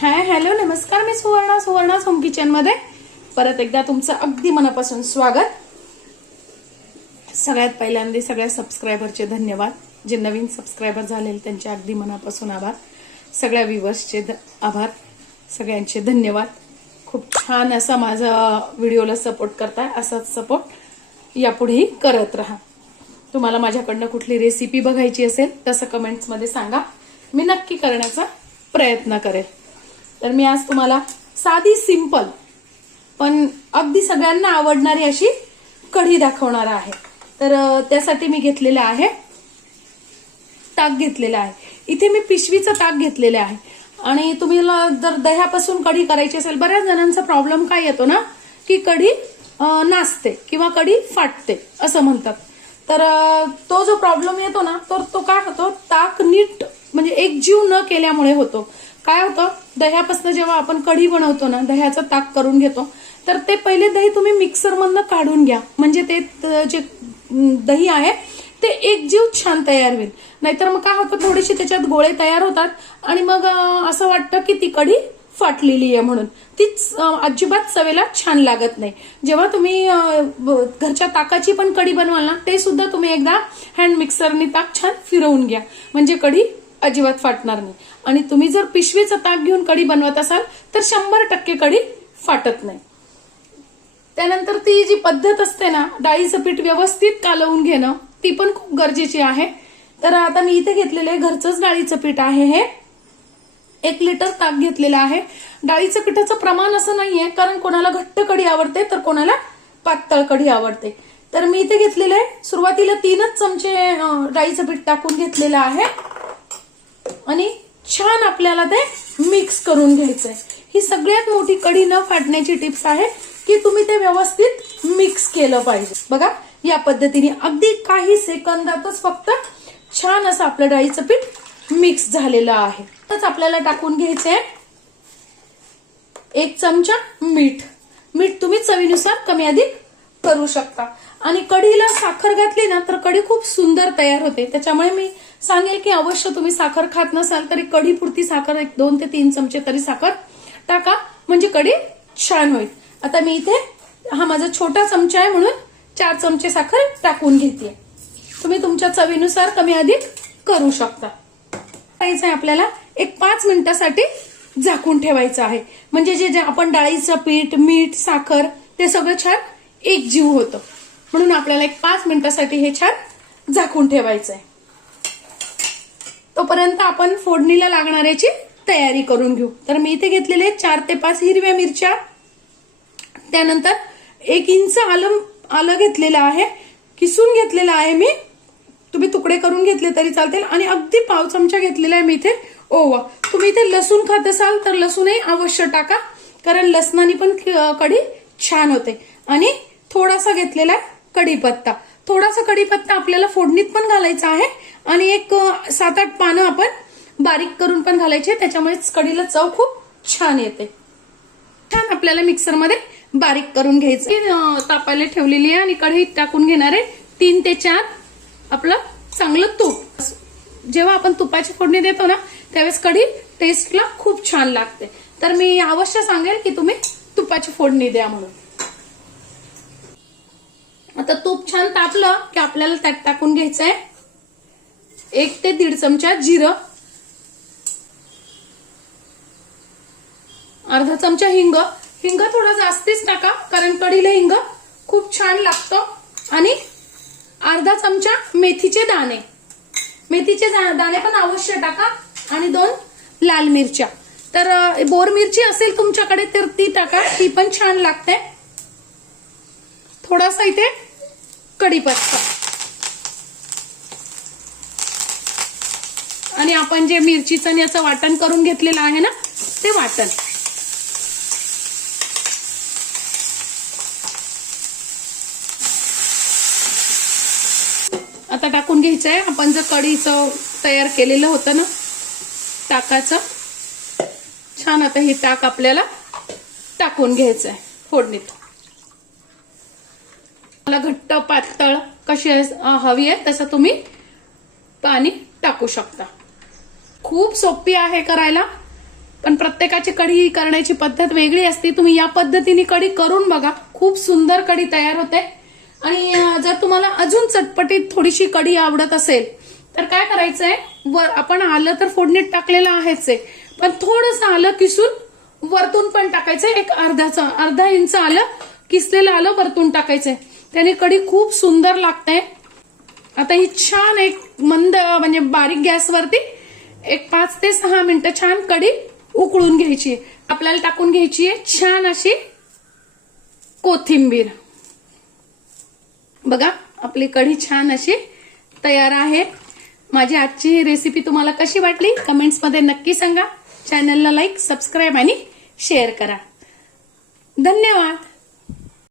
Hi hello नमस्कार मी Suvarna Suvarna home किचनमध्ये. परत एकदा तुमचं अगदी मनापासून स्वागत. सगळ्यात पहिल्यांदा सगळ्या सबस्क्रायबरचे धन्यवाद. जे नवीन सबस्क्रायबर झालेले त्यांचे अगदी मनापासून आभार. सगळ्या व्ह्युअर्सचे आभार. सगळ्यांचे धन्यवाद. खूप छान असा माझा व्हिडिओला सपोर्ट करताय असाच सपोर्ट यापुढेही करत राहा. तुम्हाला माझ्याकडनं कुठली रेसिपी बघायची असेल तसं कमेंट्समध्ये सांगा. मी नक्की करण्याचा प्रयत्न करेल. तर मी आज तुम्हाला साधी सिंपल पण अगदी सगळ्यांना आवडणारी अशी कढी दाखवणार आहे. तर त्यासाठी मी घेतलेलं आहे ताक घेतलेलं आहे. इथे मी पिशवीचं ताक घेतलेलं आहे. आणि तुम्हाला जर दह्यापासून कढी करायची असेल बऱ्याच जणांचा प्रॉब्लेम काय येतो ना की कढी नाचते किंवा कढी फाटते असं म्हणतात. तर तो जो प्रॉब्लेम येतो ना तर तो काय होतो ताक नीट म्हणजे एक जीव न केल्यामुळे होतो. काय होतं? दह्यापासून जेव्हा आपण कढी बनवतो ना दह्याचं ताक करून घेतो तर ते पहिले दही तुम्ही मिक्सरमधनं काढून घ्या. म्हणजे ते जे दही आहे ते एक जीव छान तयार होईल. नाहीतर मग काय होतं? थोडेसे त्याच्यात गोळे तयार होतात आणि मग असं वाटतं की ती कढी फाटलेली आहे म्हणून. तीच अजिबात चवेला छान लागत नाही. जेव्हा तुम्ही घरच्या ताकाची पण कढी बनवाल ना ते सुद्धा तुम्ही एकदा हँड मिक्सरने ताक छान फिरवून घ्या. म्हणजे कढी अजिबात फाटणार नाही. आणि तुम्ही जर पिशवीचं ताक घेऊन कढी बनवत असाल तर शंभर टक्के कढी फाटत नाही. त्यानंतर ती जी पद्धत असते ना डाळीचं पीठ व्यवस्थित कालवून घेणं ती पण खूप गरजेची आहे. तर आता मी इथे घेतलेलं आहे घरचंच डाळीचं पीठ आहे हे. एक लिटर ताक घेतलेलं आहे. डाळीचं पिठाचं प्रमाण असं नाहीये कारण कोणाला घट्ट कढी आवडते तर कोणाला पातळ कढी आवडते. तर मी इथे घेतलेलं आहे. सुरुवातीला तीनच चमचे डाळीचं पीठ टाकून घेतलेलं आहे. आणि छान आपल्याला ते मिक्स करून घ्यायचंय. ही सगळ्यात मोठी कढी न फाटण्याची टिप्स आहे की तुम्ही ते व्यवस्थित मिक्स केलं पाहिजे. बघा या पद्धतीने अगदी काही सेकंदातच फक्त छान असं आपलं डाळीचं पीठ मिक्स झालेलं आहे. तरच आपल्याला टाकून घ्यायचंय एक चमचा मीठ. मीठ तुम्ही चवीनुसार कमी अधिक करू शकता. आणि कढीला साखर घातली ना तर कढी खूप सुंदर तयार होते. त्याच्यामुळे मी सांगेल की अवश्य तुम्ही साखर खात नसाल तरी कढीपुरती साखर एक दोन ते तीन चमचे तरी साखर टाका. म्हणजे कढी छान होईल. आता मी इथे हा माझा छोटा चमचा आहे म्हणून चार चमचे साखर टाकून घेते. तुम्ही तुमच्या चवीनुसार कमी अधिक करू शकता. करायचं आहे आपल्याला एक पाच मिनिटासाठी झाकून ठेवायचं आहे. म्हणजे जे जे आपण डाळीचं पीठ मीठ साखर ते सगळं छान एक जीव होतं. म्हणून आपल्याला एक पाच मिनिटासाठी हे छान झाकून ठेवायचं आहे तोपर्यंत आपण फोडणीला लागणाऱ्याची तयारी करून घेऊ. तर मी इथे घेतलेले चार ते पाच हिरव्या मिरच्या. त्यानंतर एक इंच आलं आलं घेतलेलं आहे. किसून घेतलेलं आहे मी. तुम्ही तुकडे करून घेतले तरी चालतील. आणि अगदी पाव चमचा घेतलेला आहे मी इथे. ओवा. तुम्ही इथे लसूण खात असाल तर लसूणही अवश्य टाका. कारण लसणाने पण कढी छान होते. आणि थोडासा घेतलेला आहे कढीपत्ता. थोडासा कढीपत्ता आपल्याला फोडणीत पण घालायचा आहे आणि एक सात आठ पानं आपण बारीक करून पण घालायचे. त्याच्यामुळे कढीला चव खूप छान येते. छान आपल्याला मिक्सरमध्ये बारीक करून घ्यायचं. तापायला ठेवलेली आहे आणि कढईत टाकून घेणार आहे. तीन ते चार आपलं चांगलं तूप. जेव्हा आपण तुपाची फोडणी देतो ना त्यावेळेस कढी टेस्टला खूप छान लागते. तर मी अवश्य सांगेल की तुम्ही तुपाची फोडणी द्या म्हणून. आता तूप छान तापलं की आपल्याला त्यात टाकून घ्यायचंय. एक ते दीड चमचा जिरं. अर्धा चमचा हिंग. हिंग थोडा जास्तीच टाका कारण कडीला हिंग खूप छान लागतो. आणि अर्धा चमचा मेथीचे दाणे. मेथीचे दाणे पण अवश्य टाका. आणि दोन लाल मिरच्या. तर बोर मिरची असेल तुमच्याकडे तर ती टाका. ती पण छान लागते. थोडासा इथे कढीपत्ता. आणि आपण जे मिरचीचं आणि याचं वाटण करून घेतलेलं आहे ना ते वाटण. आता टाकून घ्यायचं आहे आपण जर कढीचं तयार केलेलं होतं ना ताकाचं छान आता हे ताक आपल्याला टाकून घ्यायचं आहे फोडणीत मला घट्ट पातळ कशी हवी आहे तसं तुम्ही पाणी टाकू शकता. खूप सोपी आहे करायला पण प्रत्येकाची कढी करण्याची पद्धत वेगळी असते. तुम्ही या पद्धतीने कढी करून बघा. खूप सुंदर कढी तयार होते. आणि जर तुम्हाला अजून चटपटीत थोडीशी कढी आवडत असेल तर काय करायचंय? वर आपण आलं तर फोडणीत टाकलेलं आहेच आहे. पण थोडंसं आलं किसून वरतून पण टाकायचंय. एक अर्धाचं अर्धा इंच आलं किसलेलं आलं वरतून टाकायचंय. त्याने कढी खूप सुंदर लागते. आता ही छान एक मंद म्हणजे बारीक गॅसवरती एक पाच ते सहा मिनिटं छान कढी उकळून घ्यायची. आपल्याला टाकून घ्यायची आहे छान अशी कोथिंबीर. बघा आपली कढी छान अशी तयार आहे. माझी आजची ही रेसिपी तुम्हाला कशी वाटली? कमेंट्समध्ये नक्की सांगा. चॅनलला लाईक सबस्क्राईब आणि शेअर करा. धन्यवाद.